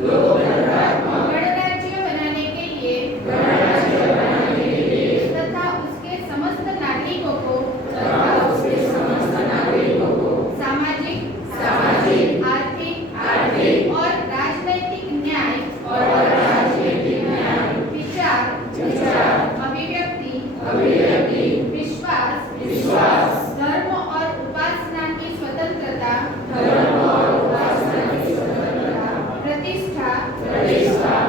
गणराज्य बनाने के लिए तथा उसके समस्त नागरिकों को सामाजिक, आर्थिक और राजनैतिक न्याय, विचार, अभिव्यक्ति, विश्वास, धर्म और उपासना की स्वतंत्रता, प्रतिष्ठा